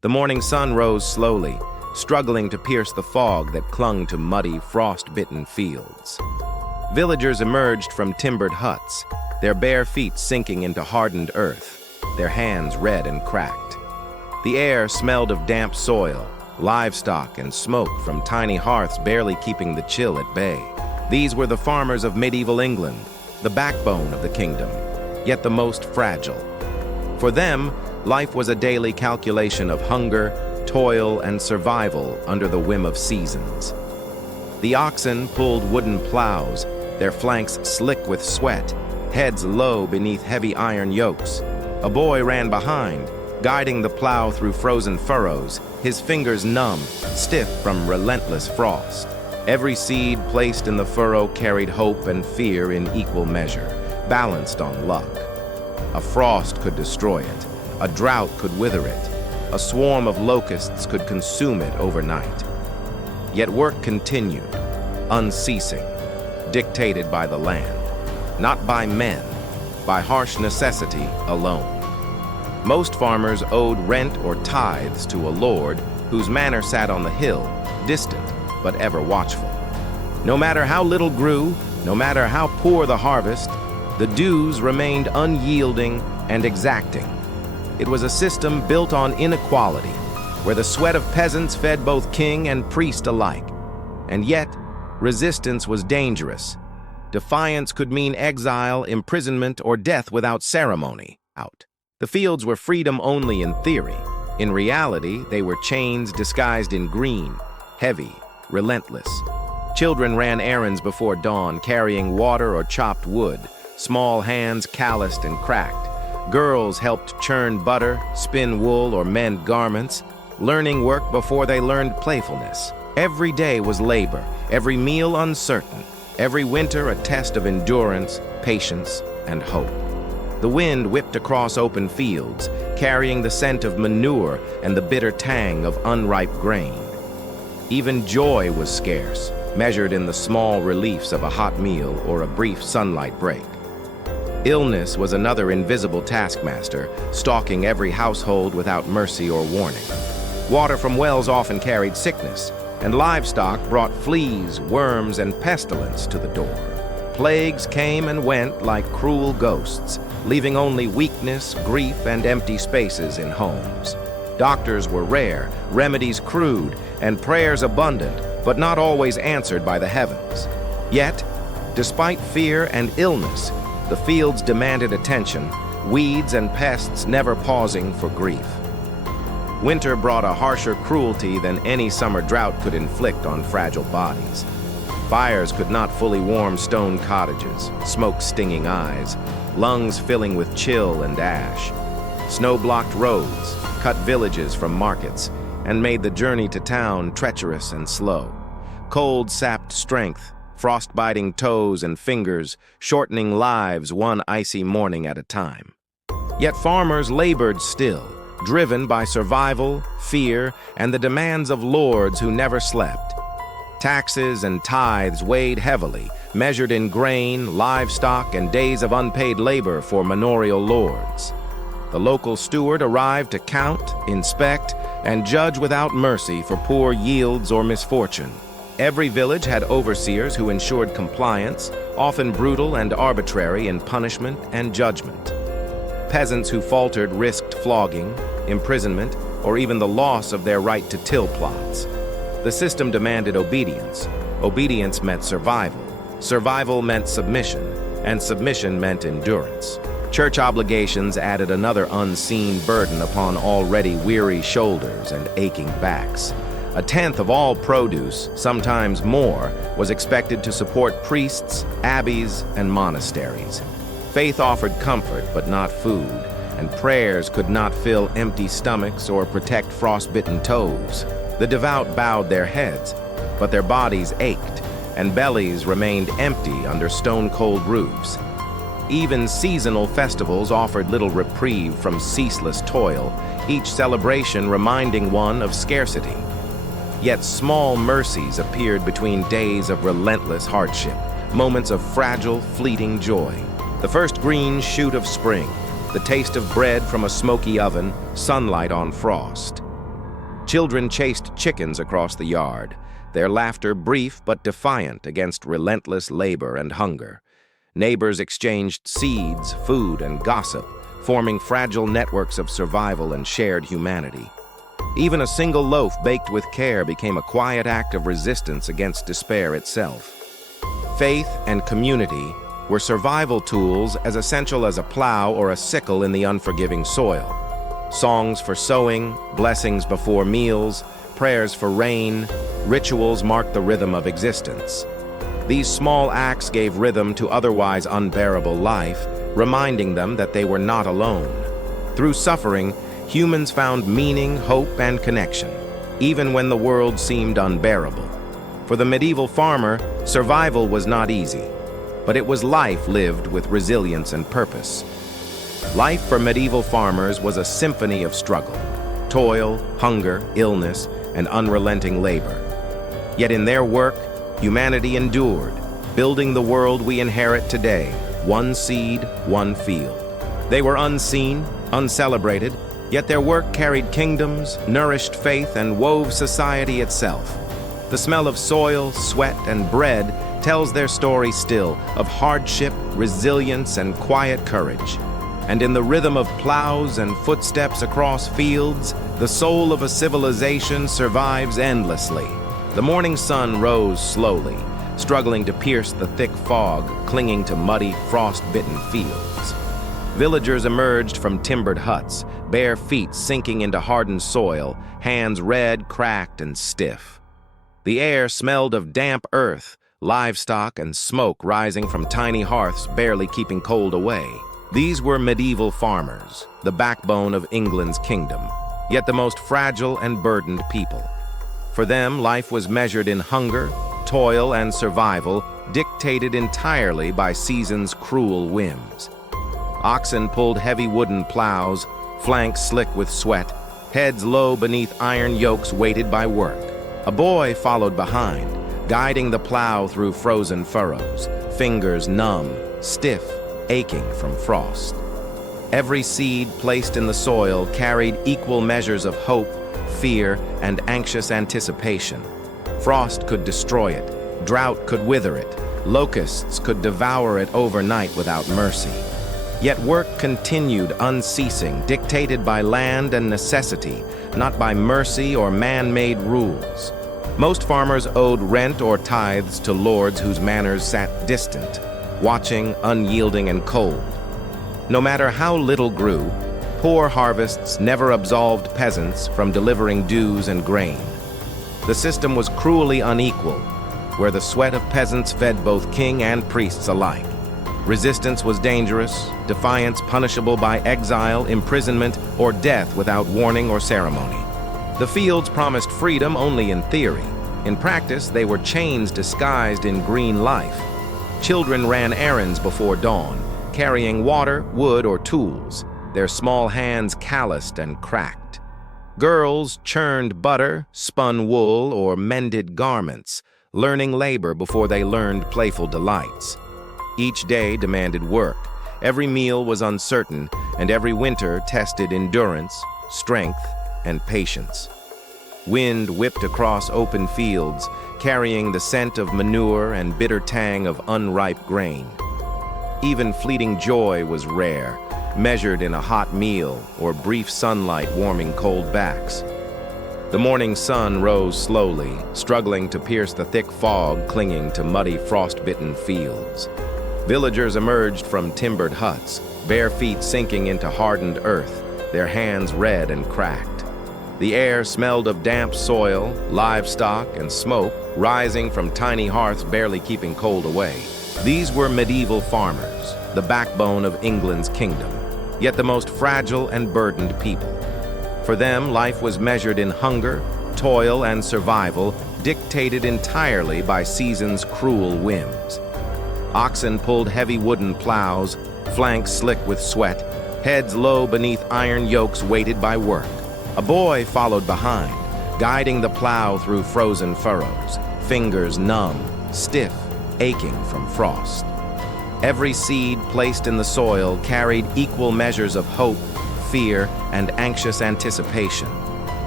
The morning sun rose slowly, struggling to pierce the fog that clung to muddy, frost-bitten fields. Villagers emerged from timbered huts, their bare feet sinking into hardened earth, their hands red and cracked. The air smelled of damp soil, livestock, and smoke from tiny hearths barely keeping the chill at bay. These were the farmers of medieval England, the backbone of the kingdom, yet the most fragile. For them, life was a daily calculation of hunger, toil, and survival under the whim of seasons. The oxen pulled wooden plows, their flanks slick with sweat, heads low beneath heavy iron yokes. A boy ran behind, guiding the plow through frozen furrows, his fingers numb, stiff from relentless frost. Every seed placed in the furrow carried hope and fear in equal measure, balanced on luck. A frost could destroy it, a drought could wither it, a swarm of locusts could consume it overnight. Yet work continued, unceasing, dictated by the land, not by men, by harsh necessity alone. Most farmers owed rent or tithes to a lord whose manor sat on the hill, distant but ever watchful. No matter how little grew, no matter how poor the harvest, the dues remained unyielding and exacting. It was a system built on inequality, where the sweat of peasants fed both king and priest alike. And yet, resistance was dangerous. Defiance could mean exile, imprisonment, or death without ceremony. The fields were freedom only in theory. In reality, they were chains disguised in green, heavy, relentless. Children ran errands before dawn, carrying water or chopped wood, small hands calloused and cracked. Girls helped churn butter, spin wool, or mend garments, learning work before they learned playfulness. Every day was labor, every meal uncertain, every winter a test of endurance, patience, and hope. The wind whipped across open fields, carrying the scent of manure and the bitter tang of unripe grain. Even joy was scarce, measured in the small reliefs of a hot meal or a brief sunlight break. Illness was another invisible taskmaster, stalking every household without mercy or warning. Water from wells often carried sickness, and livestock brought fleas, worms, and pestilence to the door. Plagues came and went like cruel ghosts, leaving only weakness, grief, and empty spaces in homes. Doctors were rare, remedies crude, and prayers abundant, but not always answered by the heavens. Yet, despite fear and illness, the fields demanded attention, weeds and pests never pausing for grief. Winter brought a harsher cruelty than any summer drought could inflict on fragile bodies. Fires could not fully warm stone cottages, smoke stinging eyes, lungs filling with chill and ash. Snow-blocked roads cut villages from markets and made the journey to town treacherous and slow. Cold sapped strength, frost-biting toes and fingers, shortening lives one icy morning at a time. Yet farmers labored still, driven by survival, fear, and the demands of lords who never slept. Taxes and tithes weighed heavily, measured in grain, livestock, and days of unpaid labor for manorial lords. The local steward arrived to count, inspect, and judge without mercy for poor yields or misfortune. Every village had overseers who ensured compliance, often brutal and arbitrary in punishment and judgment. Peasants who faltered risked flogging, imprisonment, or even the loss of their right to till plots. The system demanded obedience. Obedience meant survival. Survival meant submission, and submission meant endurance. Church obligations added another unseen burden upon already weary shoulders and aching backs. A tenth of all produce, sometimes more, was expected to support priests, abbeys, and monasteries. Faith offered comfort, but not food, and prayers could not fill empty stomachs or protect frostbitten toes. The devout bowed their heads, but their bodies ached, and bellies remained empty under stone-cold roofs. Even seasonal festivals offered little reprieve from ceaseless toil, each celebration reminding one of scarcity. Yet small mercies appeared between days of relentless hardship, moments of fragile, fleeting joy. The first green shoot of spring, the taste of bread from a smoky oven, sunlight on frost. Children chased chickens across the yard, their laughter brief but defiant against relentless labor and hunger. Neighbors exchanged seeds, food, and gossip, forming fragile networks of survival and shared humanity. Even a single loaf baked with care became a quiet act of resistance against despair itself. Faith and community were survival tools as essential as a plow or a sickle in the unforgiving soil. Songs for sowing, blessings before meals, prayers for rain, rituals marked the rhythm of existence. These small acts gave rhythm to otherwise unbearable life, reminding them that they were not alone. Through suffering, humans found meaning, hope, and connection, even when the world seemed unbearable. For the medieval farmer, survival was not easy, but it was life lived with resilience and purpose. Life for medieval farmers was a symphony of struggle, toil, hunger, illness, and unrelenting labor. Yet in their work, humanity endured, building the world we inherit today, one seed, one field. They were unseen, uncelebrated, yet their work carried kingdoms, nourished faith, and wove society itself. The smell of soil, sweat, and bread tells their story still of hardship, resilience, and quiet courage. And in the rhythm of plows and footsteps across fields, the soul of a civilization survives endlessly. The morning sun rose slowly, struggling to pierce the thick fog clinging to muddy, frost-bitten fields. Villagers emerged from timbered huts, bare feet sinking into hardened soil, hands red, cracked, and stiff. The air smelled of damp earth, livestock, and smoke rising from tiny hearths barely keeping cold away. These were medieval farmers, the backbone of England's kingdom, yet the most fragile and burdened people. For them, life was measured in hunger, toil, and survival, dictated entirely by season's cruel whims. Oxen pulled heavy wooden plows, flanks slick with sweat, heads low beneath iron yokes weighted by work. A boy followed behind, guiding the plow through frozen furrows, fingers numb, stiff, aching from frost. Every seed placed in the soil carried equal measures of hope, fear, and anxious anticipation. Frost could destroy it, drought could wither it, locusts could devour it overnight without mercy. Yet work continued unceasing, dictated by land and necessity, not by mercy or man-made rules. Most farmers owed rent or tithes to lords whose manors sat distant, watching, unyielding, and cold. No matter how little grew, poor harvests never absolved peasants from delivering dues and grain. The system was cruelly unequal, where the sweat of peasants fed both king and priests alike. Resistance was dangerous, defiance punishable by exile, imprisonment, or death without warning or ceremony. The fields promised freedom only in theory. In practice, they were chains disguised in green life. Children ran errands before dawn, carrying water, wood, or tools, their small hands calloused and cracked. Girls churned butter, spun wool, or mended garments, learning labor before they learned playful delights. Each day demanded work, every meal was uncertain, and every winter tested endurance, strength, and patience. Wind whipped across open fields, carrying the scent of manure and bitter tang of unripe grain. Even fleeting joy was rare, measured in a hot meal or brief sunlight warming cold backs. The morning sun rose slowly, struggling to pierce the thick fog clinging to muddy, frost-bitten fields. Villagers emerged from timbered huts, bare feet sinking into hardened earth, their hands red and cracked. The air smelled of damp soil, livestock, and smoke rising from tiny hearths barely keeping cold away. These were medieval farmers, the backbone of England's kingdom, yet the most fragile and burdened people. For them, life was measured in hunger, toil, and survival, dictated entirely by season's cruel whims. Oxen pulled heavy wooden plows, flanks slick with sweat, heads low beneath iron yokes weighted by work. A boy followed behind, guiding the plow through frozen furrows, fingers numb, stiff, aching from frost. Every seed placed in the soil carried equal measures of hope, fear, and anxious anticipation.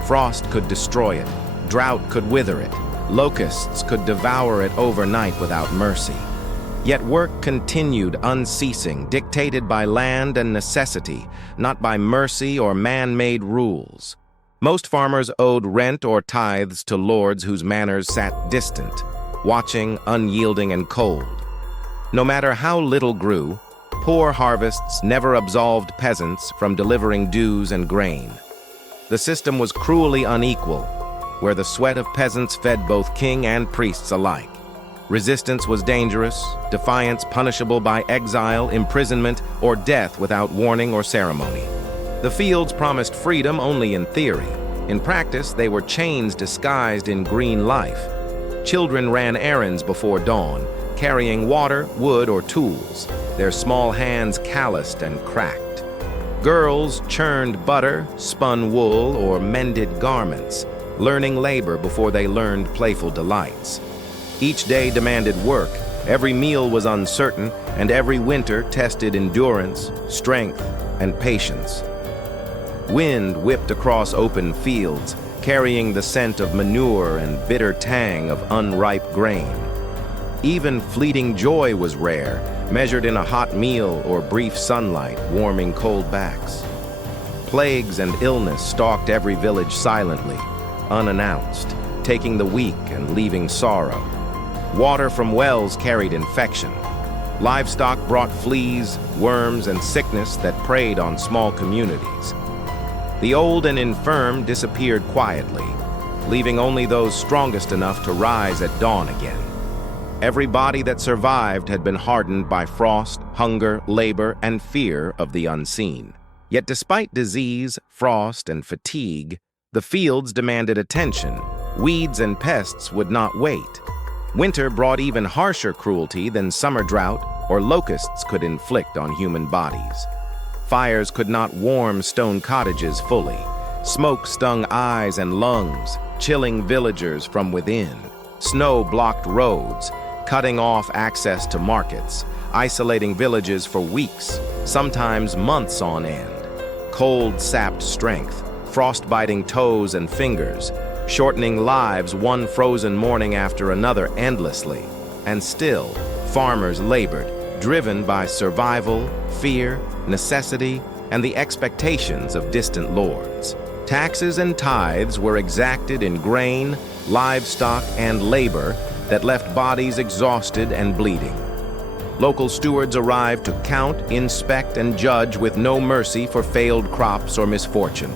Frost could destroy it, drought could wither it, locusts could devour it overnight without mercy. Yet work continued unceasing, dictated by land and necessity, not by mercy or man-made rules. Most farmers owed rent or tithes to lords whose manners sat distant, watching, unyielding, and cold. No matter how little grew, poor harvests never absolved peasants from delivering dues and grain. The system was cruelly unequal, where the sweat of peasants fed both king and priests alike. Resistance was dangerous, defiance punishable by exile, imprisonment, or death without warning or ceremony. The fields promised freedom only in theory. In practice, they were chains disguised in green life. Children ran errands before dawn, carrying water, wood, or tools, their small hands calloused and cracked. Girls churned butter, spun wool, or mended garments, learning labor before they learned playful delights. Each day demanded work, every meal was uncertain, and every winter tested endurance, strength, and patience. Wind whipped across open fields, carrying the scent of manure and bitter tang of unripe grain. Even fleeting joy was rare, measured in a hot meal or brief sunlight warming cold backs. Plagues and illness stalked every village silently, unannounced, taking the weak and leaving sorrow. Water from wells carried infection. Livestock brought fleas, worms, and sickness that preyed on small communities. The old and infirm disappeared quietly, leaving only those strongest enough to rise at dawn again. Every body that survived had been hardened by frost, hunger, labor, and fear of the unseen. Yet despite disease, frost, and fatigue, the fields demanded attention. Weeds and pests would not wait. Winter brought even harsher cruelty than summer drought or locusts could inflict on human bodies. Fires could not warm stone cottages fully. Smoke stung eyes and lungs, chilling villagers from within. Snow blocked roads, cutting off access to markets, isolating villages for weeks, sometimes months on end. Cold sapped strength, frost-biting toes and fingers, shortening lives one frozen morning after another endlessly. And still, farmers labored, driven by survival, fear, necessity, and the expectations of distant lords. Taxes and tithes were exacted in grain, livestock, and labor that left bodies exhausted and bleeding. Local stewards arrived to count, inspect, and judge with no mercy for failed crops or misfortune.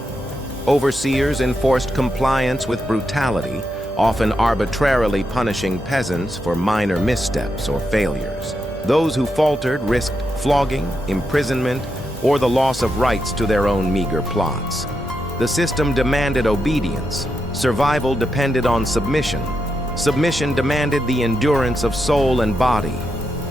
Overseers enforced compliance with brutality, often arbitrarily punishing peasants for minor missteps or failures. Those who faltered risked flogging, imprisonment, or the loss of rights to their own meager plots. The system demanded obedience. Survival depended on submission. Submission demanded the endurance of soul and body.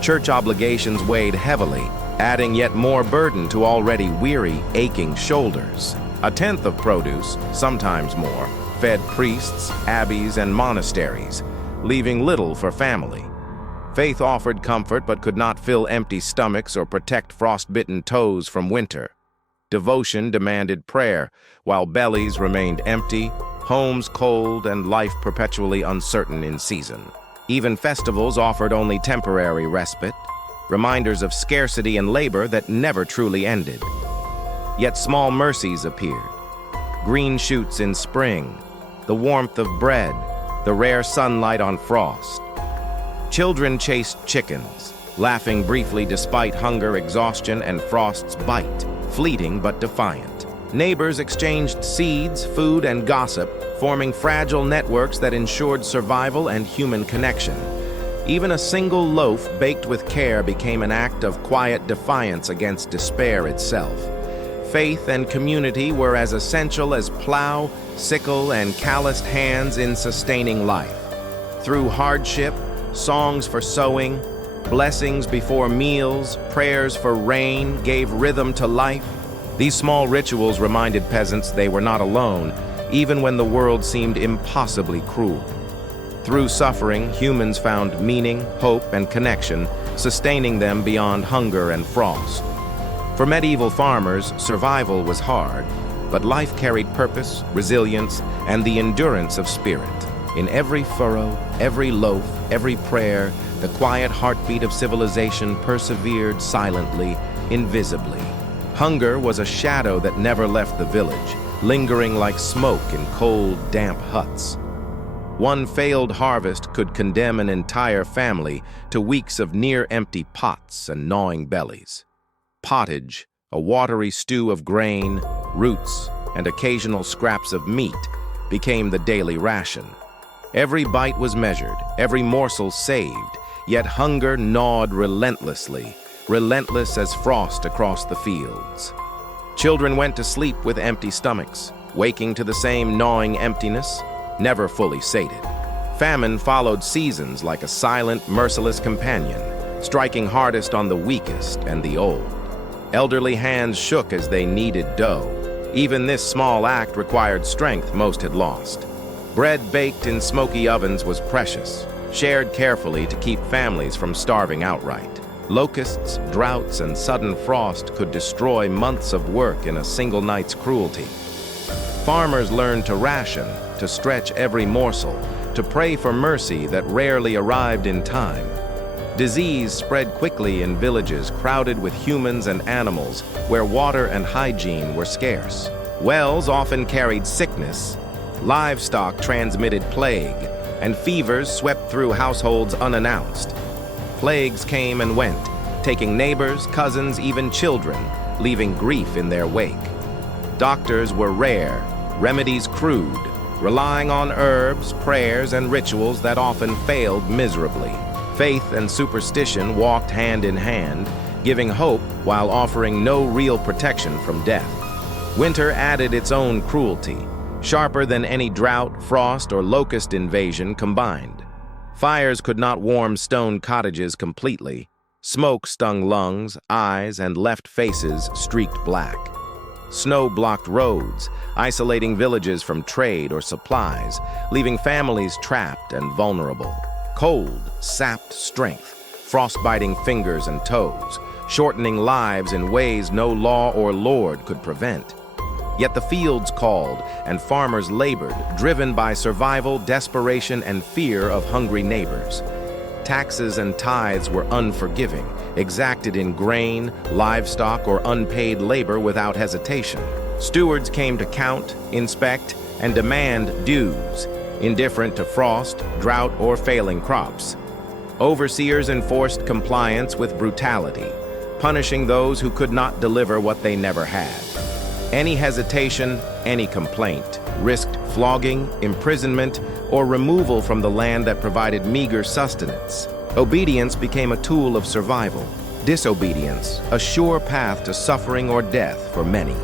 Church obligations weighed heavily, adding yet more burden to already weary, aching shoulders. A tenth of produce, sometimes more, fed priests, abbeys, and monasteries, leaving little for family. Faith offered comfort but could not fill empty stomachs or protect frost-bitten toes from winter. Devotion demanded prayer, while bellies remained empty, homes cold, and life perpetually uncertain in season. Even festivals offered only temporary respite, reminders of scarcity and labor that never truly ended. Yet small mercies appeared. Green shoots in spring, the warmth of bread, the rare sunlight on frost. Children chased chickens, laughing briefly despite hunger, exhaustion, and frost's bite, fleeting but defiant. Neighbors exchanged seeds, food, and gossip, forming fragile networks that ensured survival and human connection. Even a single loaf baked with care became an act of quiet defiance against despair itself. Faith and community were as essential as plow, sickle, and calloused hands in sustaining life. Through hardship, songs for sowing, blessings before meals, prayers for rain gave rhythm to life. These small rituals reminded peasants they were not alone, even when the world seemed impossibly cruel. Through suffering, humans found meaning, hope, and connection, sustaining them beyond hunger and frost. For medieval farmers, survival was hard, but life carried purpose, resilience, and the endurance of spirit. In every furrow, every loaf, every prayer, the quiet heartbeat of civilization persevered silently, invisibly. Hunger was a shadow that never left the village, lingering like smoke in cold, damp huts. One failed harvest could condemn an entire family to weeks of near-empty pots and gnawing bellies. Pottage, a watery stew of grain, roots, and occasional scraps of meat, became the daily ration. Every bite was measured, every morsel saved, yet hunger gnawed relentlessly, relentless as frost across the fields. Children went to sleep with empty stomachs, waking to the same gnawing emptiness, never fully sated. Famine followed seasons like a silent, merciless companion, striking hardest on the weakest and the old. Elderly hands shook as they kneaded dough. Even this small act required strength most had lost. Bread baked in smoky ovens was precious, shared carefully to keep families from starving outright. Locusts, droughts, and sudden frost could destroy months of work in a single night's cruelty. Farmers learned to ration, to stretch every morsel, to pray for mercy that rarely arrived in time. Disease spread quickly in villages crowded with humans and animals where water and hygiene were scarce. Wells often carried sickness, livestock transmitted plague, and fevers swept through households unannounced. Plagues came and went, taking neighbors, cousins, even children, leaving grief in their wake. Doctors were rare, remedies crude, relying on herbs, prayers, and rituals that often failed miserably. Faith and superstition walked hand in hand, giving hope while offering no real protection from death. Winter added its own cruelty, sharper than any drought, frost, or locust invasion combined. Fires could not warm stone cottages completely. Smoke stung lungs, eyes, and left faces streaked black. Snow blocked roads, isolating villages from trade or supplies, leaving families trapped and vulnerable. Cold sapped strength, frostbiting fingers and toes, shortening lives in ways no law or lord could prevent. Yet the fields called, and farmers labored, driven by survival, desperation, and fear of hungry neighbors. Taxes and tithes were unforgiving, exacted in grain, livestock, or unpaid labor without hesitation. Stewards came to count, inspect, and demand dues, indifferent to frost, drought, or failing crops. Overseers enforced compliance with brutality, punishing those who could not deliver what they never had. Any hesitation, any complaint, risked flogging, imprisonment, or removal from the land that provided meager sustenance. Obedience became a tool of survival. Disobedience, a sure path to suffering or death for many.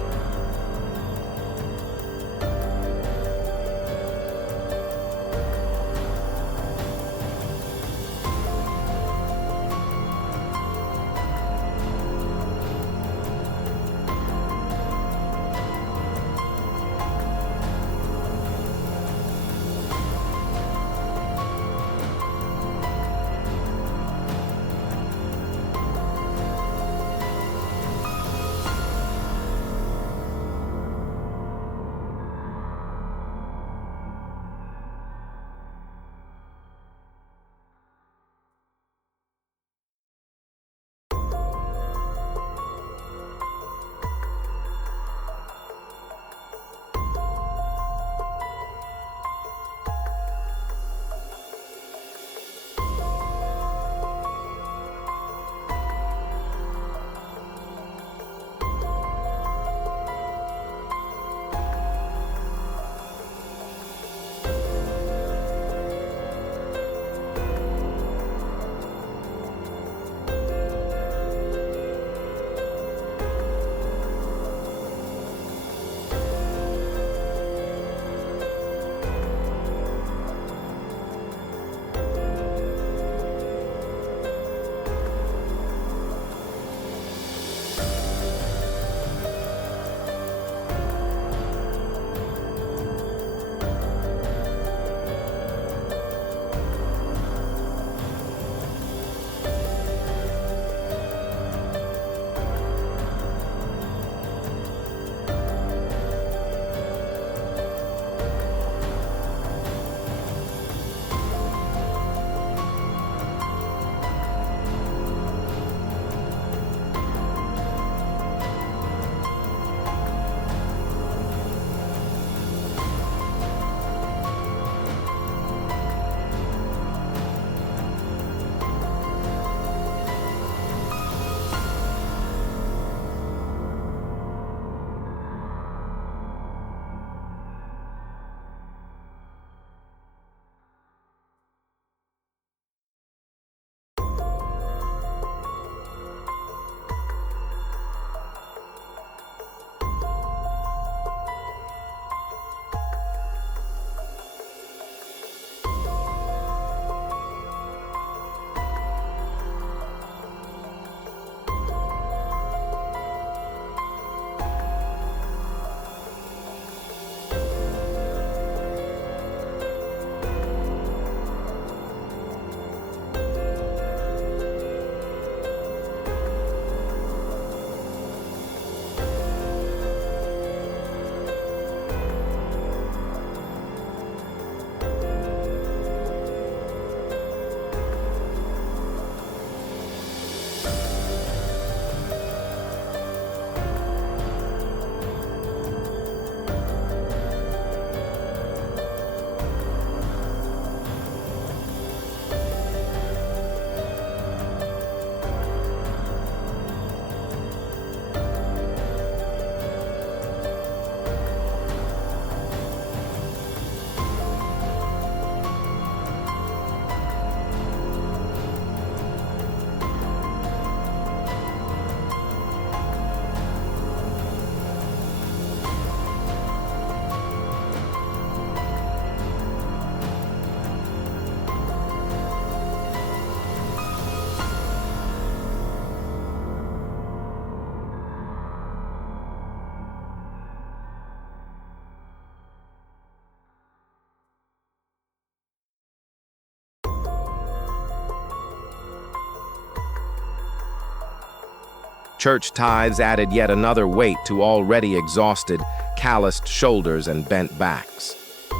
Church tithes added yet another weight to already exhausted, calloused shoulders and bent backs.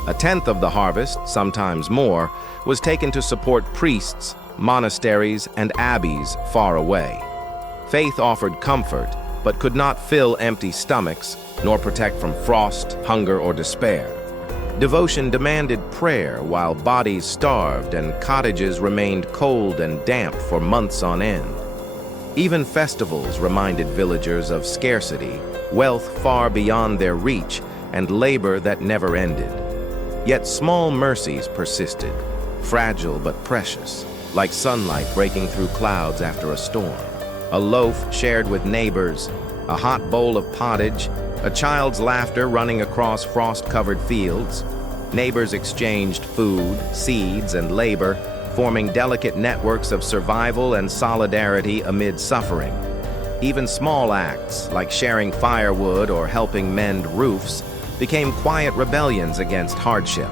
A tenth of the harvest, sometimes more, was taken to support priests, monasteries, and abbeys far away. Faith offered comfort, but could not fill empty stomachs, nor protect from frost, hunger, or despair. Devotion demanded prayer while bodies starved and cottages remained cold and damp for months on end. Even festivals reminded villagers of scarcity, wealth far beyond their reach, and labor that never ended. Yet small mercies persisted, fragile but precious, like sunlight breaking through clouds after a storm. A loaf shared with neighbors, a hot bowl of pottage, a child's laughter running across frost-covered fields. Neighbors exchanged food, seeds, and labor, forming delicate networks of survival and solidarity amid suffering. Even small acts, like sharing firewood or helping mend roofs, became quiet rebellions against hardship.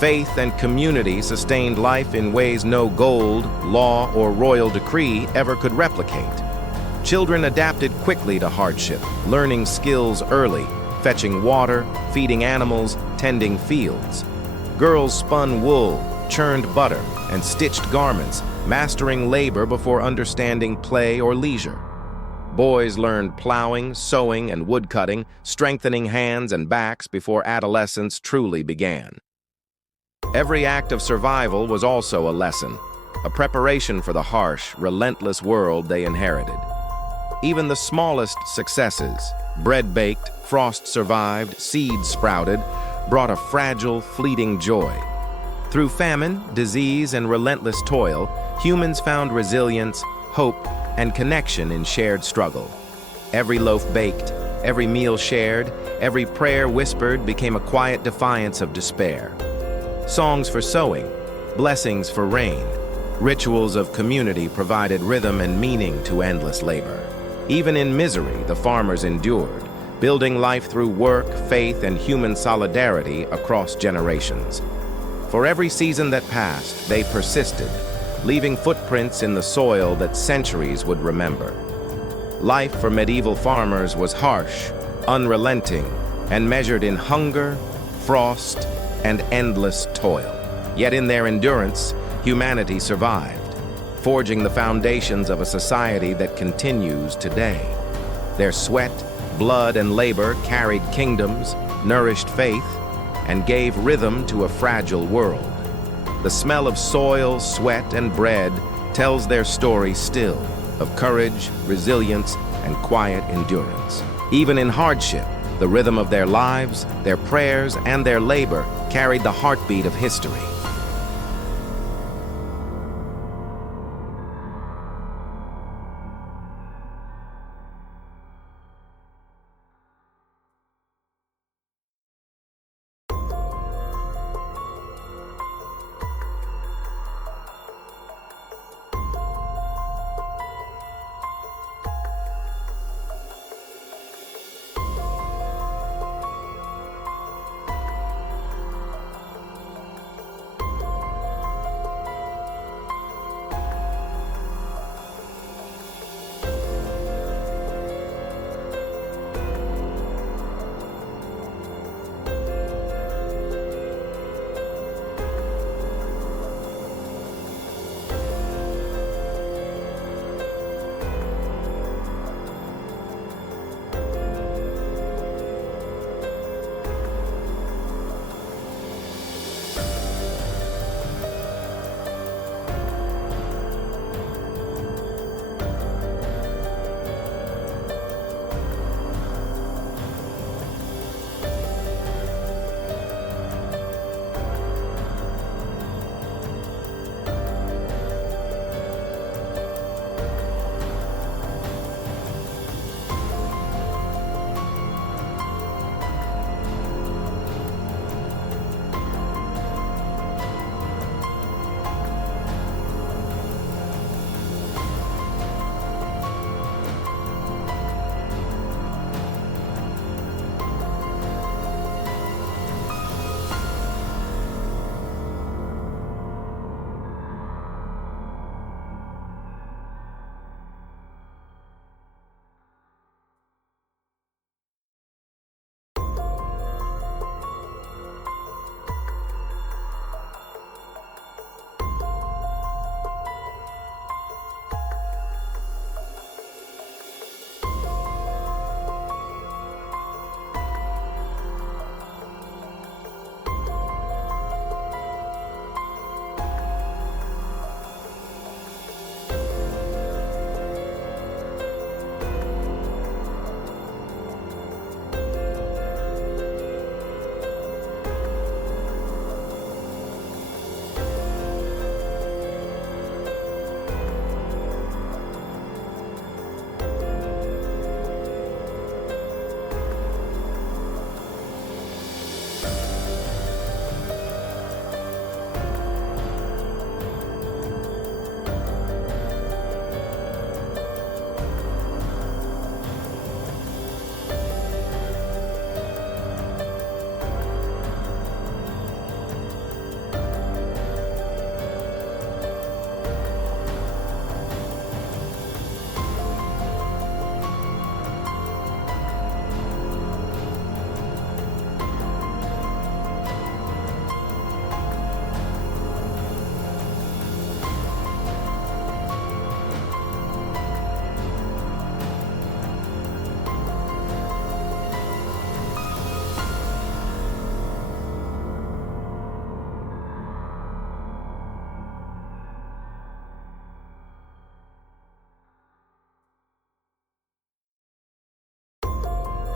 Faith and community sustained life in ways no gold, law, or royal decree ever could replicate. Children adapted quickly to hardship, learning skills early, fetching water, feeding animals, tending fields. Girls spun wool, churned butter, and stitched garments, mastering labor before understanding play or leisure. Boys learned plowing, sewing, and woodcutting, strengthening hands and backs before adolescence truly began. Every act of survival was also a lesson, a preparation for the harsh, relentless world they inherited. Even the smallest successes, bread baked, frost survived, seeds sprouted, brought a fragile, fleeting joy. Through famine, disease, and relentless toil, humans found resilience, hope, and connection in shared struggle. Every loaf baked, every meal shared, every prayer whispered became a quiet defiance of despair. Songs for sowing, blessings for rain, rituals of community provided rhythm and meaning to endless labor. Even in misery, the farmers endured, building life through work, faith, and human solidarity across generations. For every season that passed, they persisted, leaving footprints in the soil that centuries would remember. Life for medieval farmers was harsh, unrelenting, and measured in hunger, frost, and endless toil. Yet in their endurance, humanity survived, forging the foundations of a society that continues today. Their sweat, blood, and labor carried kingdoms, nourished faith, and gave rhythm to a fragile world. The smell of soil, sweat, and bread tells their story still, of courage, resilience, and quiet endurance. Even in hardship, the rhythm of their lives, their prayers, and their labor carried the heartbeat of history.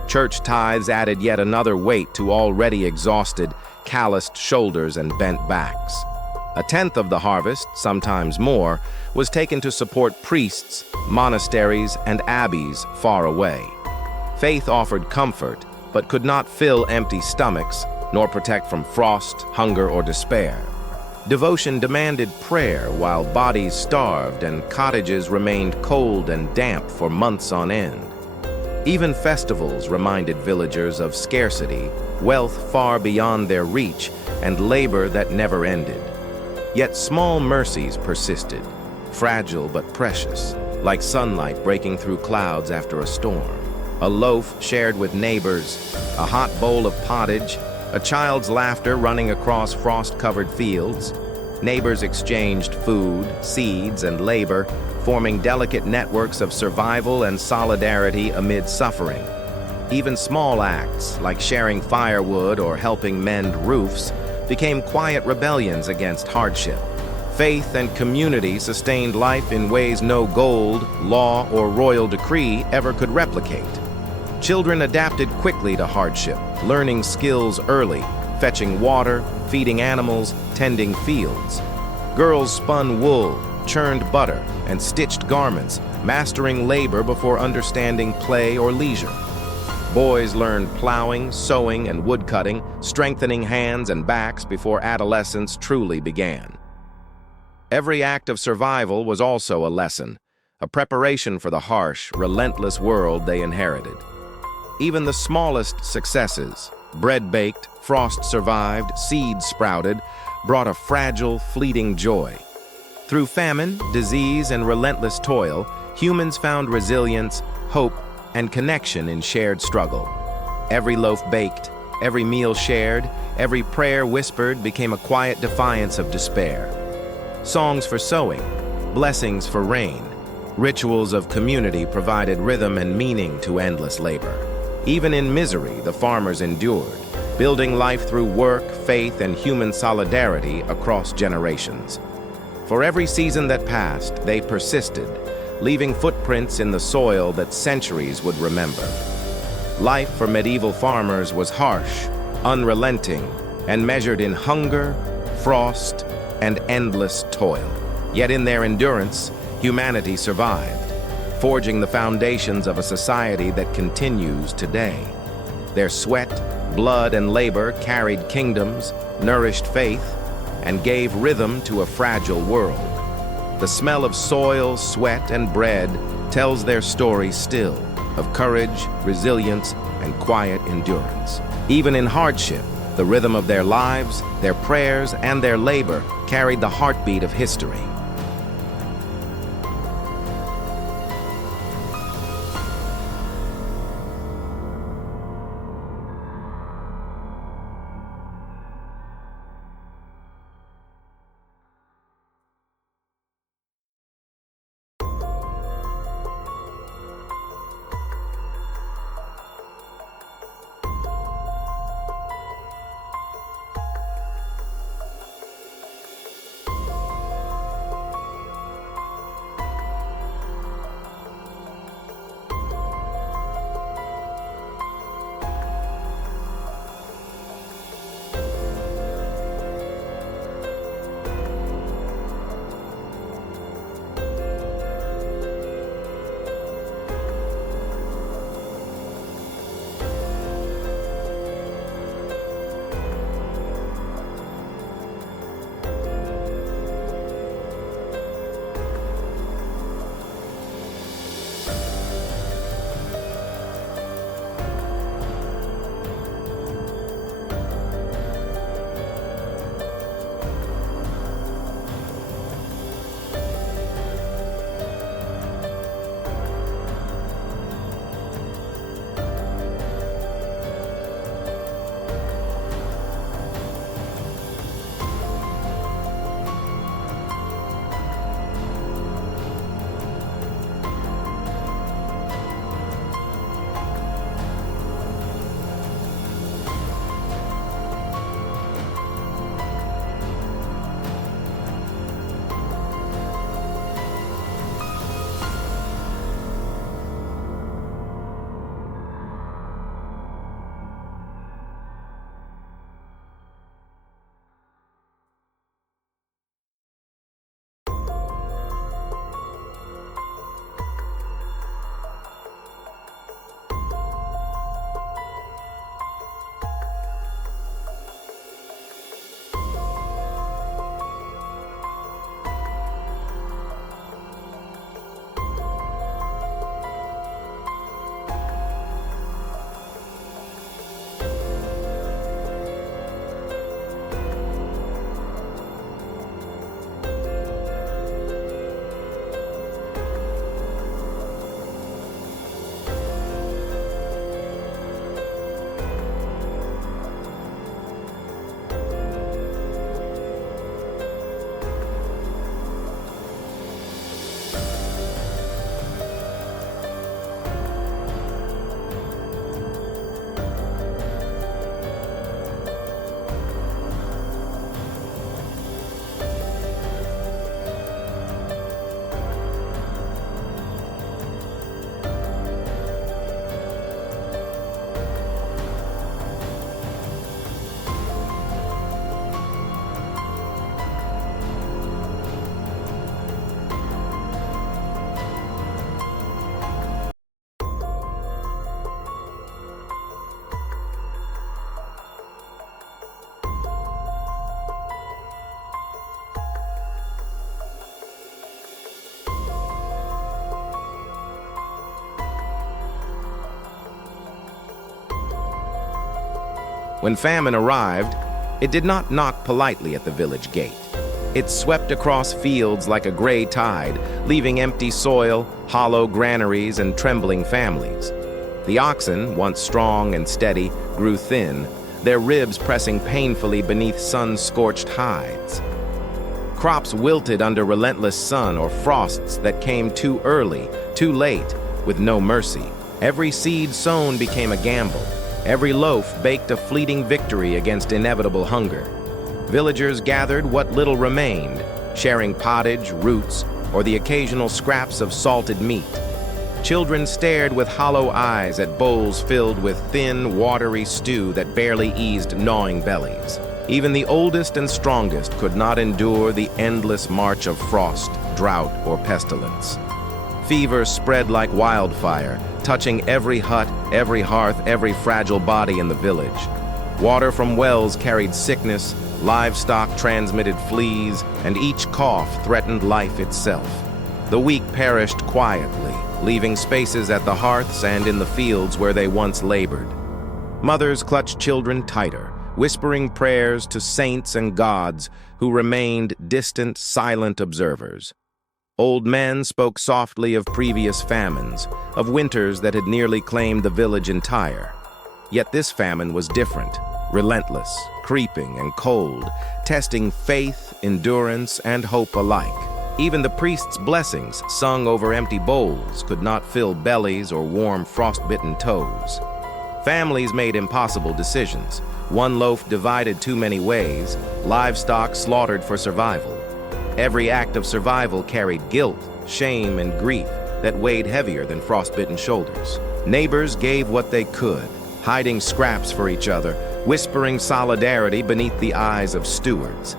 Church tithes added yet another weight to already exhausted, calloused shoulders and bent backs. A tenth of the harvest, sometimes more, was taken to support priests, monasteries, and abbeys far away. Faith offered comfort, but could not fill empty stomachs, nor protect from frost, hunger, or despair. Devotion demanded prayer while bodies starved and cottages remained cold and damp for months on end. Even festivals reminded villagers of scarcity, wealth far beyond their reach, and labor that never ended. Yet small mercies persisted, fragile but precious, like sunlight breaking through clouds after a storm. A loaf shared with neighbors, a hot bowl of pottage, a child's laughter running across frost-covered fields. Neighbors exchanged food, seeds, and labor, forming delicate networks of survival and solidarity amid suffering. Even small acts, like sharing firewood or helping mend roofs, became quiet rebellions against hardship. Faith and community sustained life in ways no gold, law, or royal decree ever could replicate. Children adapted quickly to hardship, learning skills early, fetching water, feeding animals, tending fields. Girls spun wool, churned butter, and stitched garments, mastering labor before understanding play or leisure. Boys learned plowing, sewing, and woodcutting, strengthening hands and backs before adolescence truly began. Every act of survival was also a lesson, a preparation for the harsh, relentless world they inherited. Even the smallest successes, bread baked, frost survived, seeds sprouted, brought a fragile, fleeting joy. Through famine, disease, and relentless toil, humans found resilience, hope, and connection in shared struggle. Every loaf baked, every meal shared, every prayer whispered became a quiet defiance of despair. Songs for sowing, blessings for rain, rituals of community provided rhythm and meaning to endless labor. Even in misery, the farmers endured, building life through work, faith, and human solidarity across generations. For every season that passed, they persisted, leaving footprints in the soil that centuries would remember. Life for medieval farmers was harsh, unrelenting, and measured in hunger, frost, and endless toil. Yet in their endurance, humanity survived, forging the foundations of a society that continues today. Their sweat, blood, and labor carried kingdoms, nourished faith, and gave rhythm to a fragile world. The smell of soil, sweat, and bread tells their story still, of courage, resilience, and quiet endurance. Even in hardship, the rhythm of their lives, their prayers, and their labor carried the heartbeat of history. When famine arrived, it did not knock politely at the village gate. It swept across fields like a gray tide, leaving empty soil, hollow granaries, and trembling families. The oxen, once strong and steady, grew thin, their ribs pressing painfully beneath sun-scorched hides. Crops wilted under relentless sun or frosts that came too early, too late, with no mercy. Every seed sown became a gamble. Every loaf baked a fleeting victory against inevitable hunger. Villagers gathered what little remained, sharing pottage, roots, or the occasional scraps of salted meat. Children stared with hollow eyes at bowls filled with thin, watery stew that barely eased gnawing bellies. Even the oldest and strongest could not endure the endless march of frost, drought, or pestilence. Fever spread like wildfire, touching every hut, every hearth, every fragile body in the village. Water from wells carried sickness, livestock transmitted fleas, and each cough threatened life itself. The weak perished quietly, leaving spaces at the hearths and in the fields where they once labored. Mothers clutched children tighter, whispering prayers to saints and gods who remained distant, silent observers. Old men spoke softly of previous famines, of winters that had nearly claimed the village entire. Yet this famine was different, relentless, creeping, and cold, testing faith, endurance, and hope alike. Even the priest's blessings, sung over empty bowls, could not fill bellies or warm frost-bitten toes. Families made impossible decisions. One loaf divided too many ways, livestock slaughtered for survival. Every act of survival carried guilt, shame, and grief that weighed heavier than frostbitten shoulders. Neighbors gave what they could, hiding scraps for each other, whispering solidarity beneath the eyes of stewards.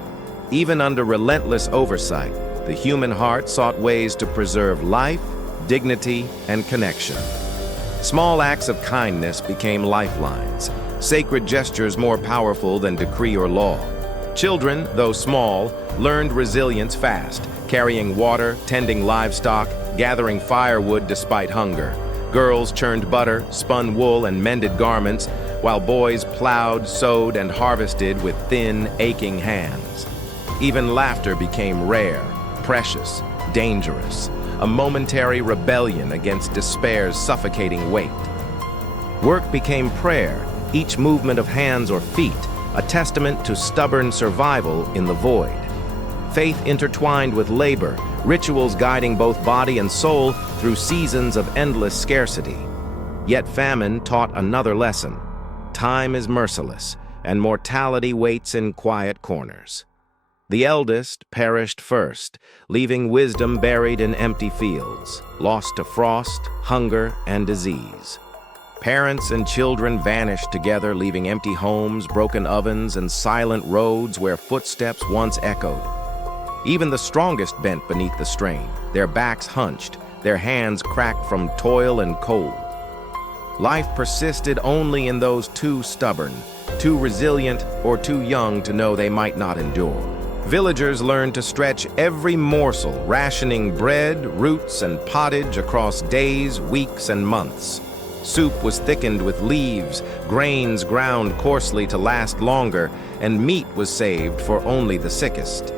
Even under relentless oversight, the human heart sought ways to preserve life, dignity, and connection. Small acts of kindness became lifelines, sacred gestures more powerful than decree or law. Children, though small, learned resilience fast, carrying water, tending livestock, gathering firewood despite hunger. Girls churned butter, spun wool, and mended garments, while boys plowed, sowed, and harvested with thin, aching hands. Even laughter became rare, precious, dangerous, a momentary rebellion against despair's suffocating weight. Work became prayer, each movement of hands or feet, a testament to stubborn survival in the void. Faith intertwined with labor, rituals guiding both body and soul through seasons of endless scarcity. Yet famine taught another lesson. Time is merciless, and mortality waits in quiet corners. The eldest perished first, leaving wisdom buried in empty fields, lost to frost, hunger, and disease. Parents and children vanished together, leaving empty homes, broken ovens, and silent roads where footsteps once echoed. Even the strongest bent beneath the strain, their backs hunched, their hands cracked from toil and cold. Life persisted only in those too stubborn, too resilient, or too young to know they might not endure. Villagers learned to stretch every morsel, rationing bread, roots, and pottage across days, weeks, and months. Soup was thickened with leaves, grains ground coarsely to last longer, and meat was saved for only the sickest.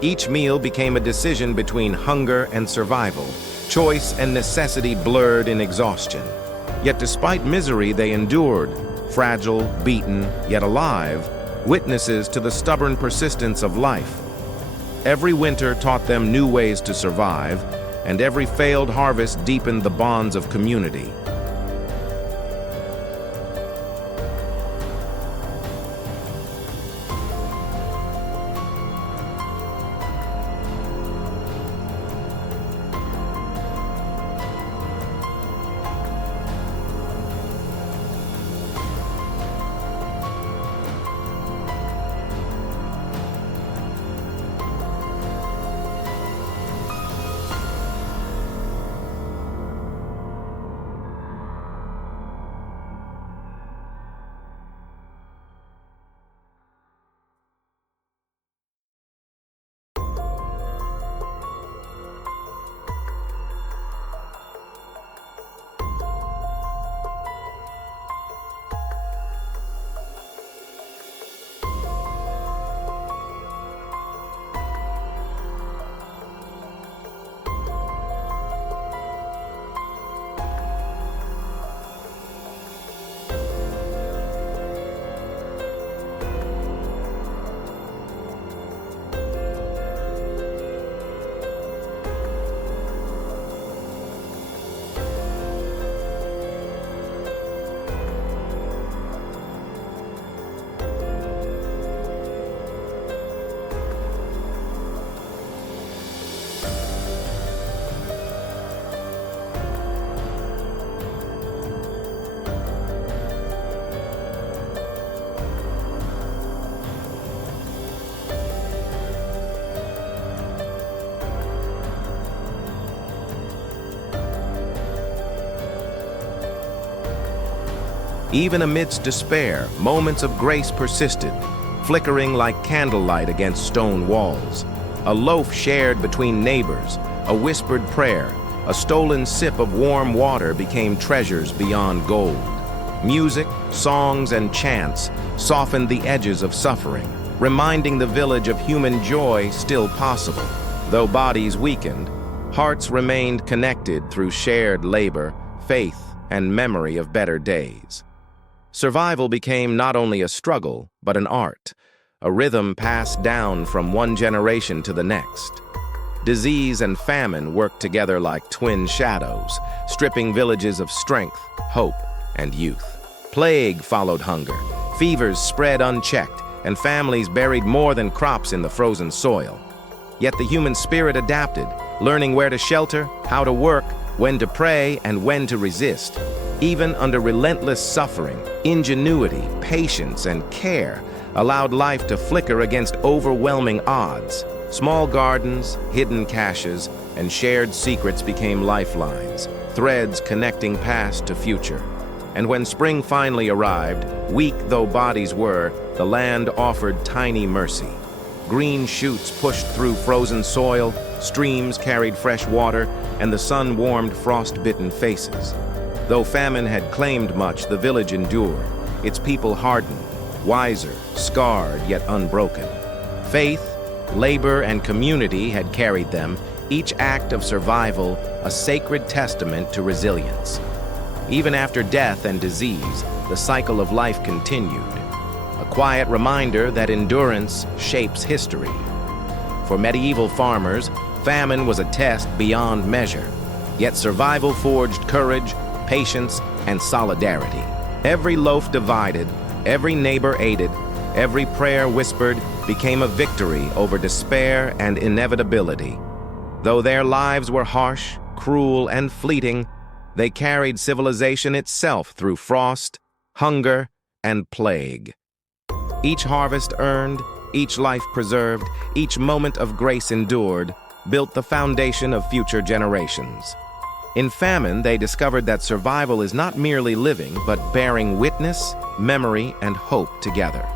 Each meal became a decision between hunger and survival, choice and necessity blurred in exhaustion. Yet despite misery, they endured, fragile, beaten, yet alive, witnesses to the stubborn persistence of life. Every winter taught them new ways to survive, and every failed harvest deepened the bonds of community. Even amidst despair, moments of grace persisted, flickering like candlelight against stone walls. A loaf shared between neighbors, a whispered prayer, a stolen sip of warm water became treasures beyond gold. Music, songs, and chants softened the edges of suffering, reminding the village of human joy still possible. Though bodies weakened, hearts remained connected through shared labor, faith, and memory of better days. Survival became not only a struggle, but an art, a rhythm passed down from one generation to the next. Disease and famine worked together like twin shadows, stripping villages of strength, hope, and youth. Plague followed hunger, fevers spread unchecked, and families buried more than crops in the frozen soil. Yet the human spirit adapted, learning where to shelter, how to work, when to pray, and when to resist. Even under relentless suffering, ingenuity, patience, and care allowed life to flicker against overwhelming odds. Small gardens, hidden caches, and shared secrets became lifelines, threads connecting past to future. And when spring finally arrived, weak though bodies were, the land offered tiny mercy. Green shoots pushed through frozen soil, streams carried fresh water, and the sun warmed frost-bitten faces. Though famine had claimed much, the village endured, its people hardened, wiser, scarred, yet unbroken. Faith, labor, and community had carried them, each act of survival a sacred testament to resilience. Even after death and disease, the cycle of life continued, a quiet reminder that endurance shapes history. For medieval farmers, famine was a test beyond measure, yet survival forged courage, patience, and solidarity. Every loaf divided, every neighbor aided, every prayer whispered became a victory over despair and inevitability. Though their lives were harsh, cruel, and fleeting, they carried civilization itself through frost, hunger, and plague. Each harvest earned, each life preserved, each moment of grace endured, built the foundation of future generations. In famine, they discovered that survival is not merely living, but bearing witness, memory, and hope together.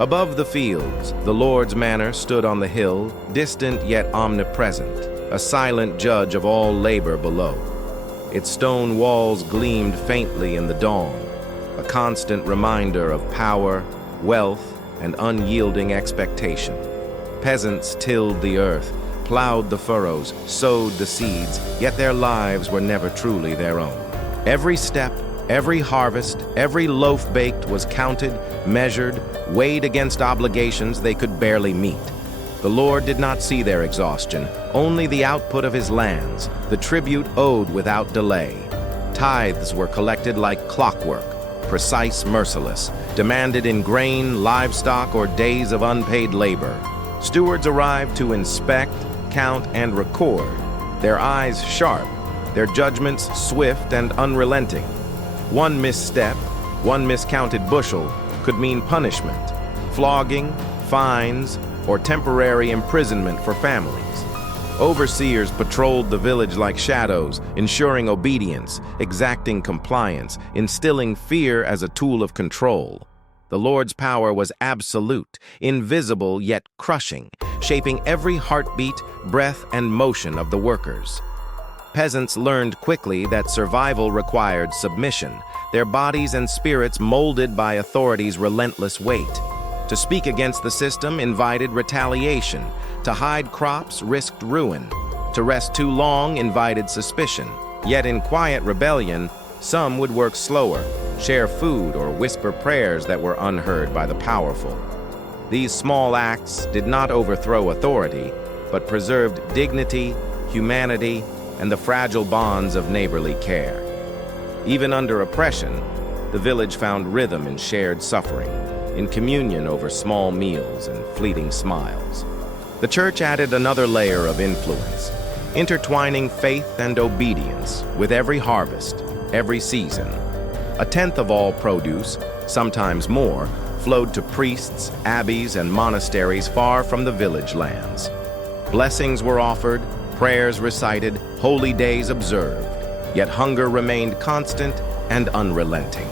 Above the fields, the Lord's manor stood on the hill, distant yet omnipresent, a silent judge of all labor below. Its stone walls gleamed faintly in the dawn, a constant reminder of power, wealth, and unyielding expectation. Peasants tilled the earth, plowed the furrows, sowed the seeds, yet their lives were never truly their own. Every step, every harvest, every loaf baked was counted, measured, weighed against obligations they could barely meet. The Lord did not see their exhaustion, only the output of his lands, the tribute owed without delay. Tithes were collected like clockwork, precise, merciless, demanded in grain, livestock, or days of unpaid labor. Stewards arrived to inspect, count, and record, their eyes sharp, their judgments swift and unrelenting. One misstep, one miscounted bushel, could mean punishment, flogging, fines, or temporary imprisonment for families. Overseers patrolled the village like shadows, ensuring obedience, exacting compliance, instilling fear as a tool of control. The Lord's power was absolute, invisible yet crushing, shaping every heartbeat, breath, and motion of the workers. Peasants learned quickly that survival required submission, their bodies and spirits molded by authority's relentless weight. To speak against the system invited retaliation. To hide crops risked ruin. To rest too long invited suspicion. Yet in quiet rebellion, some would work slower, share food, or whisper prayers that were unheard by the powerful. These small acts did not overthrow authority, but preserved dignity, humanity, and the fragile bonds of neighborly care. Even under oppression, the village found rhythm in shared suffering, in communion over small meals and fleeting smiles. The church added another layer of influence, intertwining faith and obedience with every harvest, every season. A tenth of all produce, sometimes more, flowed to priests, abbeys, and monasteries far from the village lands. Blessings were offered, prayers recited, holy days observed, yet hunger remained constant and unrelenting.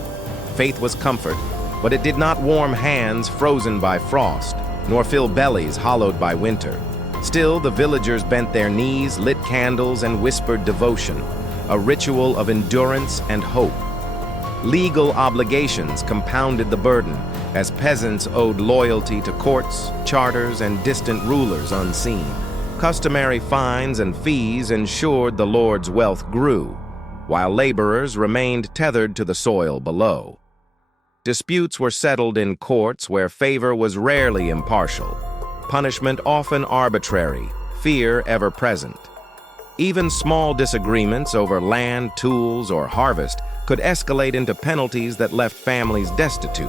Faith was comfort, but it did not warm hands frozen by frost, nor fill bellies hollowed by winter. Still, the villagers bent their knees, lit candles, and whispered devotion, a ritual of endurance and hope. Legal obligations compounded the burden, as peasants owed loyalty to courts, charters, and distant rulers unseen. Customary fines and fees ensured the Lord's wealth grew, while laborers remained tethered to the soil below. Disputes were settled in courts where favor was rarely impartial, punishment often arbitrary, fear ever present. Even small disagreements over land, tools, or harvest could escalate into penalties that left families destitute.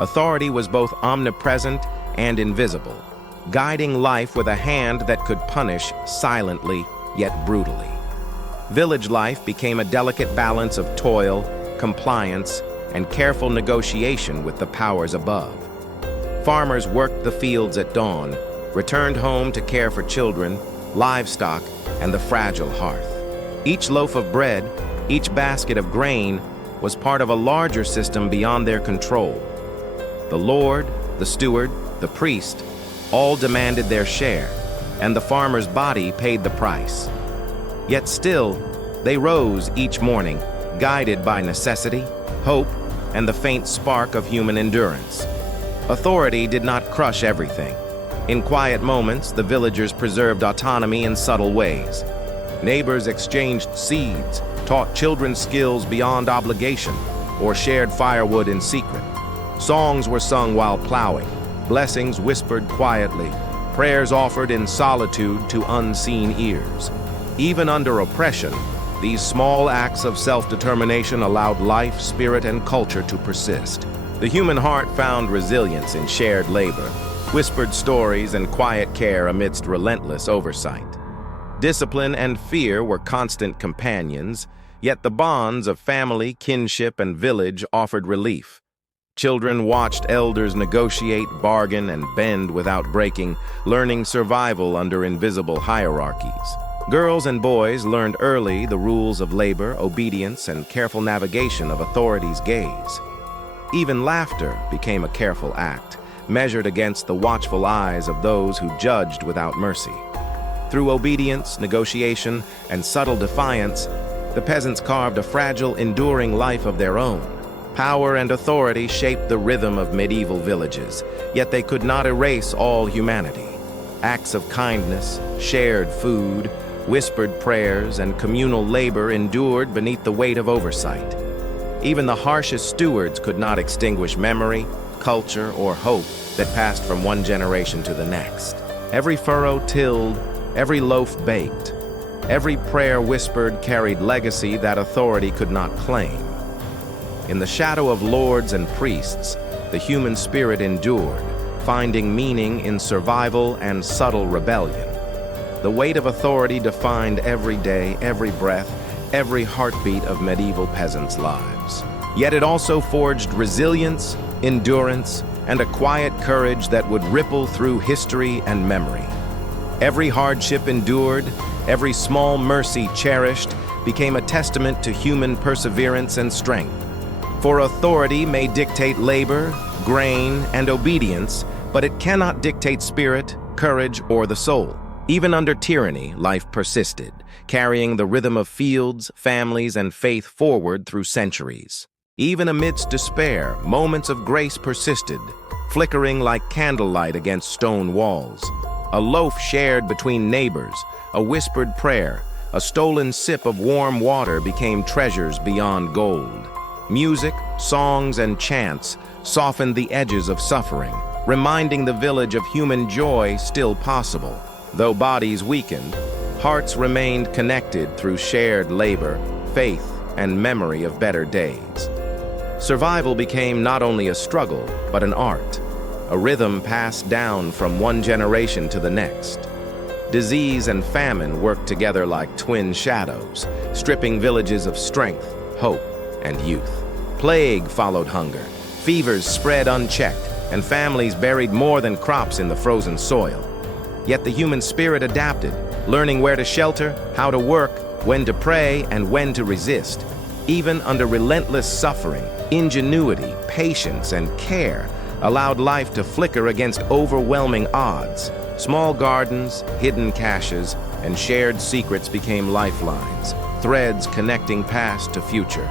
Authority was both omnipresent and invisible, guiding life with a hand that could punish silently yet brutally. Village life became a delicate balance of toil, compliance, and careful negotiation with the powers above. Farmers worked the fields at dawn, returned home to care for children, livestock, and the fragile hearth. Each loaf of bread, each basket of grain, was part of a larger system beyond their control. The Lord, the steward, the priest, all demanded their share, and the farmer's body paid the price. Yet still, they rose each morning, guided by necessity, hope, and the faint spark of human endurance. Authority did not crush everything. In quiet moments, the villagers preserved autonomy in subtle ways. Neighbors exchanged seeds, taught children skills beyond obligation, or shared firewood in secret. Songs were sung while plowing, blessings whispered quietly, prayers offered in solitude to unseen ears. Even under oppression, these small acts of self-determination allowed life, spirit, and culture to persist. The human heart found resilience in shared labor, whispered stories, and quiet care amidst relentless oversight. Discipline and fear were constant companions, yet the bonds of family, kinship, and village offered relief. Children watched elders negotiate, bargain, and bend without breaking, learning survival under invisible hierarchies. Girls and boys learned early the rules of labor, obedience, and careful navigation of authority's gaze. Even laughter became a careful act, measured against the watchful eyes of those who judged without mercy. Through obedience, negotiation, and subtle defiance, the peasants carved a fragile, enduring life of their own. Power and authority shaped the rhythm of medieval villages, yet they could not erase all humanity. Acts of kindness, shared food, whispered prayers, and communal labor endured beneath the weight of oversight. Even the harshest stewards could not extinguish memory, culture, or hope that passed from one generation to the next. Every furrow tilled, every loaf baked, every prayer whispered carried legacy that authority could not claim. In the shadow of lords and priests, the human spirit endured, finding meaning in survival and subtle rebellion. The weight of authority defined every day, every breath, every heartbeat of medieval peasants' lives. Yet it also forged resilience, endurance, and a quiet courage that would ripple through history and memory. Every hardship endured, every small mercy cherished, became a testament to human perseverance and strength. For authority may dictate labor, grain, and obedience, but it cannot dictate spirit, courage, or the soul. Even under tyranny, life persisted, carrying the rhythm of fields, families, and faith forward through centuries. Even amidst despair, moments of grace persisted, flickering like candlelight against stone walls. A loaf shared between neighbors, a whispered prayer, a stolen sip of warm water became treasures beyond gold. Music, songs, and chants softened the edges of suffering, reminding the village of human joy still possible. Though bodies weakened, hearts remained connected through shared labor, faith, and memory of better days. Survival became not only a struggle, but an art, a rhythm passed down from one generation to the next. Disease and famine worked together like twin shadows, stripping villages of strength, hope, and youth. Plague followed hunger, fevers spread unchecked, and families buried more than crops in the frozen soil. Yet the human spirit adapted, learning where to shelter, how to work, when to pray, and when to resist. Even under relentless suffering, ingenuity, patience, and care allowed life to flicker against overwhelming odds. Small gardens, hidden caches, and shared secrets became lifelines, threads connecting past to future.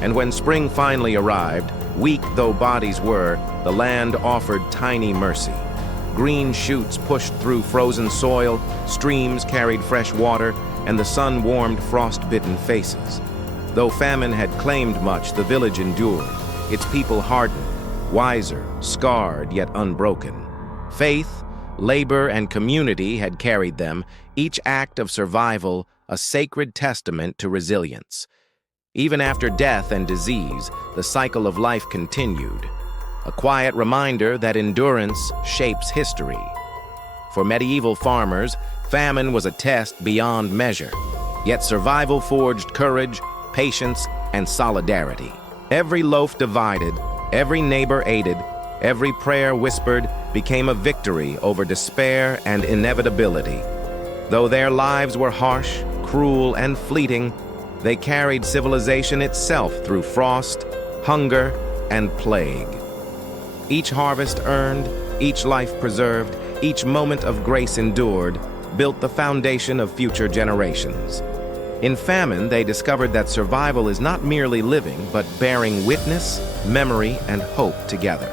And when spring finally arrived, weak though bodies were, the land offered tiny mercy. Green shoots pushed through frozen soil, streams carried fresh water, and the sun warmed frost-bitten faces. Though famine had claimed much, the village endured, its people hardened, wiser, scarred, yet unbroken. Faith, labor, and community had carried them, each act of survival a sacred testament to resilience. Even after death and disease, the cycle of life continued, a quiet reminder that endurance shapes history. For medieval farmers, famine was a test beyond measure, yet survival forged courage, patience, and solidarity. Every loaf divided, every neighbor aided, every prayer whispered became a victory over despair and inevitability. Though their lives were harsh, cruel, and fleeting, they carried civilization itself through frost, hunger, and plague. Each harvest earned, each life preserved, each moment of grace endured, built the foundation of future generations. In famine, they discovered that survival is not merely living, but bearing witness, memory, and hope together.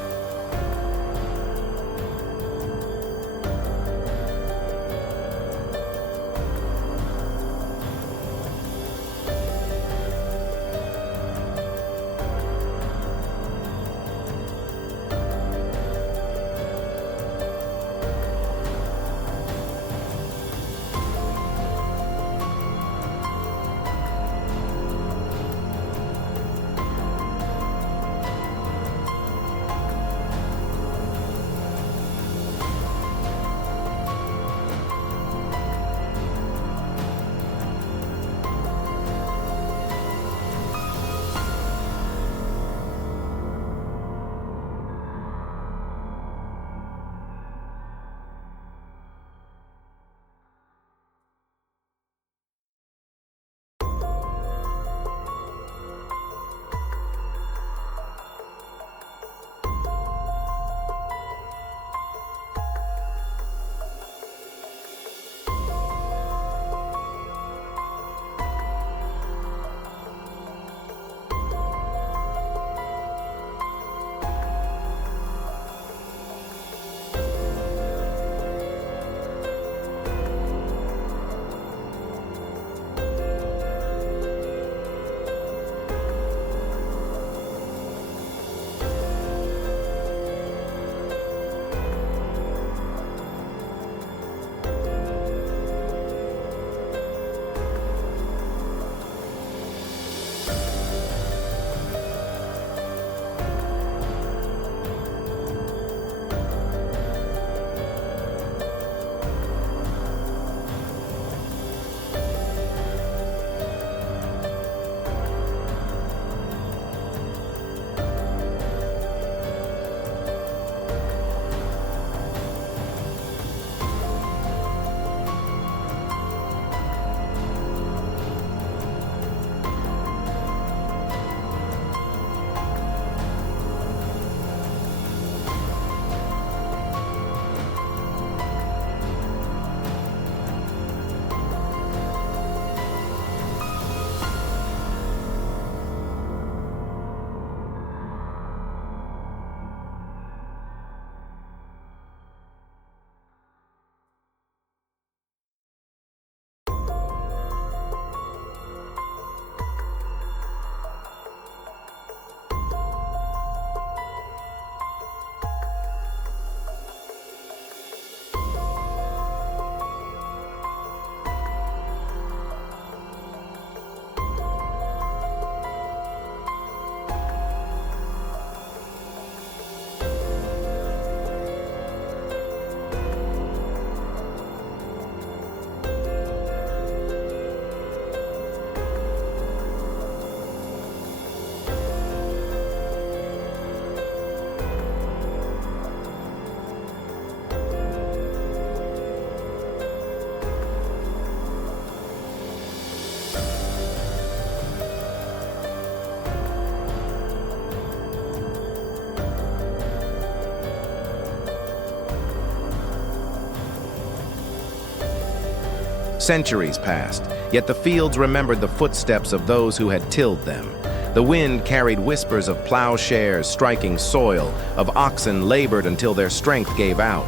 Centuries passed, yet the fields remembered the footsteps of those who had tilled them. The wind carried whispers of plowshares striking soil, of oxen labored until their strength gave out.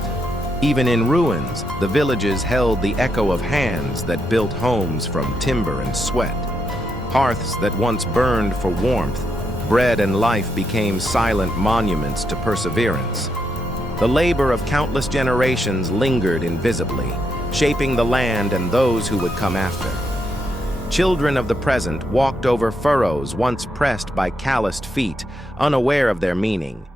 Even in ruins, the villages held the echo of hands that built homes from timber and sweat. Hearths that once burned for warmth, bread and life became silent monuments to perseverance. The labor of countless generations lingered invisibly, shaping the land and those who would come after. Children of the present walked over furrows once pressed by calloused feet, unaware of their meaning.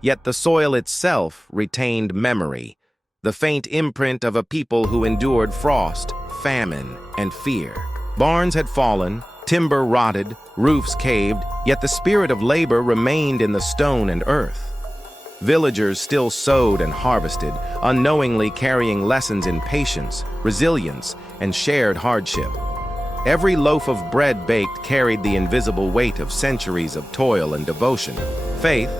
Yet the soil itself retained memory, the faint imprint of a people who endured frost, famine, and fear. Barns had fallen, timber rotted, roofs caved, yet the spirit of labor remained in the stone and earth. Villagers still sowed and harvested, unknowingly carrying lessons in patience, resilience, and shared hardship. Every loaf of bread baked carried the invisible weight of centuries of toil and devotion. Faith,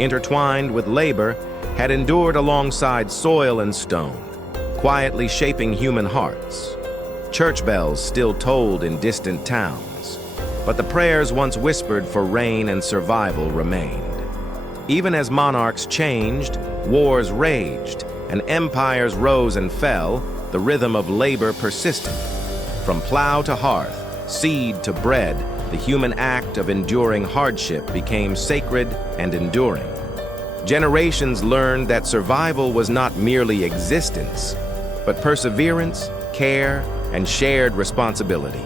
intertwined with labor, had endured alongside soil and stone, quietly shaping human hearts. Church bells still tolled in distant towns, but the prayers once whispered for rain and survival remained. Even as monarchs changed, wars raged, and empires rose and fell, the rhythm of labor persisted. From plow to hearth, seed to bread, the human act of enduring hardship became sacred and enduring. Generations learned that survival was not merely existence, but perseverance, care, and shared responsibility.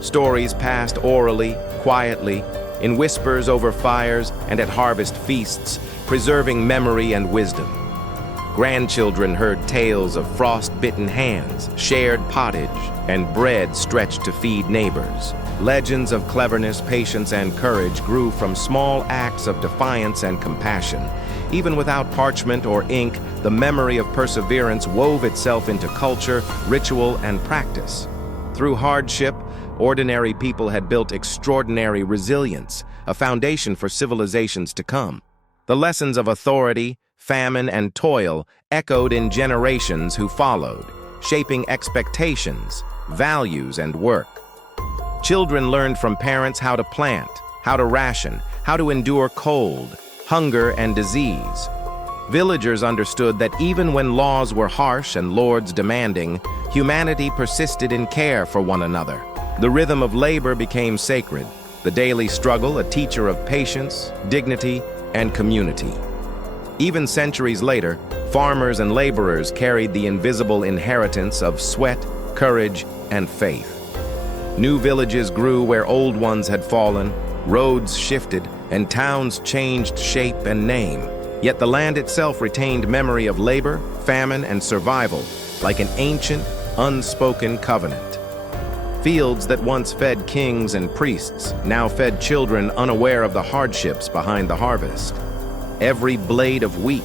Stories passed orally, quietly, in whispers over fires and at harvest feasts, preserving memory and wisdom. Grandchildren heard tales of frost-bitten hands, shared pottage, and bread stretched to feed neighbors. Legends of cleverness, patience, and courage grew from small acts of defiance and compassion. Even without parchment or ink, the memory of perseverance wove itself into culture, ritual, and practice. Through hardship, ordinary people had built extraordinary resilience, a foundation for civilizations to come. The lessons of authority, famine, and toil echoed in generations who followed, shaping expectations, values, and work. Children learned from parents how to plant, how to ration, how to endure cold, hunger, and disease. Villagers understood that even when laws were harsh and lords demanding, humanity persisted in care for one another. The rhythm of labor became sacred, the daily struggle a teacher of patience, dignity, and community. Even centuries later, farmers and laborers carried the invisible inheritance of sweat, courage, and faith. New villages grew where old ones had fallen, roads shifted, and towns changed shape and name. Yet the land itself retained memory of labor, famine, and survival, like an ancient, unspoken covenant. Fields that once fed kings and priests now fed children unaware of the hardships behind the harvest. Every blade of wheat,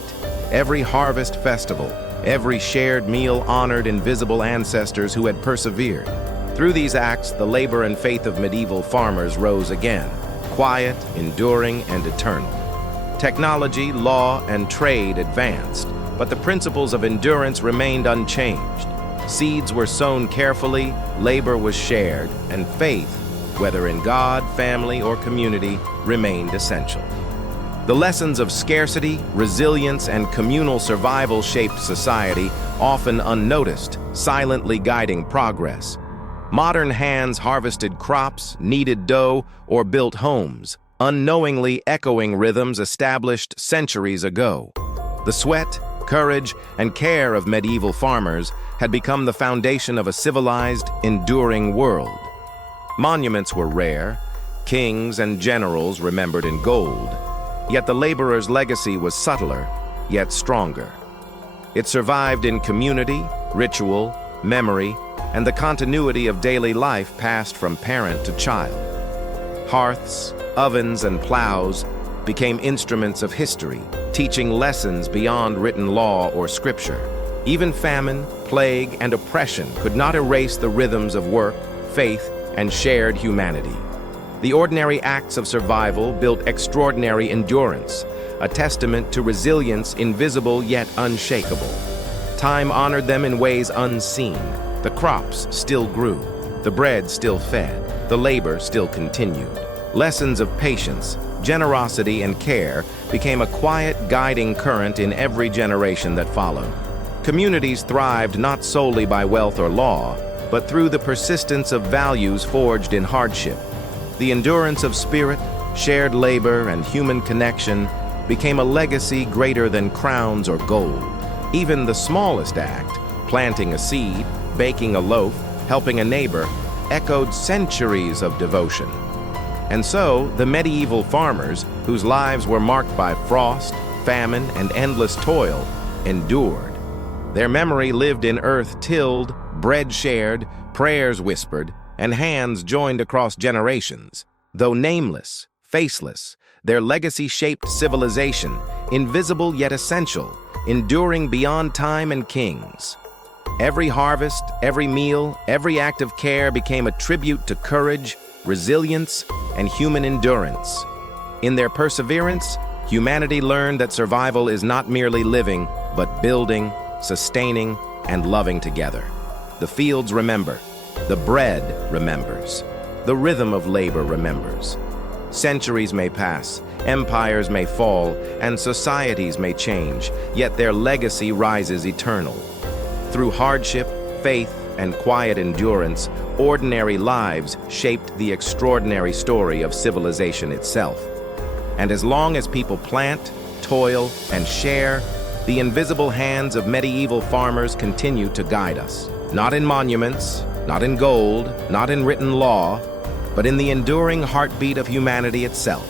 every harvest festival, every shared meal honored invisible ancestors who had persevered. Through these acts, the labor and faith of medieval farmers rose again, quiet, enduring, and eternal. Technology, law, and trade advanced, but the principles of endurance remained unchanged. Seeds were sown carefully, labor was shared, and faith, whether in God, family, or community, remained essential. The lessons of scarcity, resilience, and communal survival shaped society, often unnoticed, silently guiding progress. Modern hands harvested crops, kneaded dough, or built homes, unknowingly echoing rhythms established centuries ago. The sweat, courage, and care of medieval farmers had become the foundation of a civilized, enduring world. Monuments were rare, kings and generals remembered in gold, yet the laborer's legacy was subtler, yet stronger. It survived in community, ritual, memory, and the continuity of daily life passed from parent to child. Hearths, ovens, and plows became instruments of history, teaching lessons beyond written law or scripture. Even famine, plague, and oppression could not erase the rhythms of work, faith, and shared humanity. The ordinary acts of survival built extraordinary endurance, a testament to resilience invisible yet unshakable. Time honored them in ways unseen, The crops still grew, the bread still fed, the labor still continued. Lessons of patience, generosity, and care became a quiet, guiding current in every generation that followed. Communities thrived not solely by wealth or law, but through the persistence of values forged in hardship. The endurance of spirit, shared labor, and human connection became a legacy greater than crowns or gold. Even the smallest act, planting a seed, baking a loaf, helping a neighbor, echoed centuries of devotion. And so, the medieval farmers, whose lives were marked by frost, famine, and endless toil, endured. Their memory lived in earth tilled, bread shared, prayers whispered, and hands joined across generations. Though nameless, faceless, their legacy shaped civilization, invisible yet essential, enduring beyond time and kings. Every harvest, every meal, every act of care became a tribute to courage, resilience, and human endurance. In their perseverance, humanity learned that survival is not merely living, but building, sustaining, and loving together. The fields remember, the bread remembers, the rhythm of labor remembers. Centuries may pass, empires may fall, and societies may change, yet their legacy rises eternal. Through hardship, faith, and quiet endurance, ordinary lives shaped the extraordinary story of civilization itself. And as long as people plant, toil, and share, the invisible hands of medieval farmers continue to guide us. Not in monuments, not in gold, not in written law, but in the enduring heartbeat of humanity itself.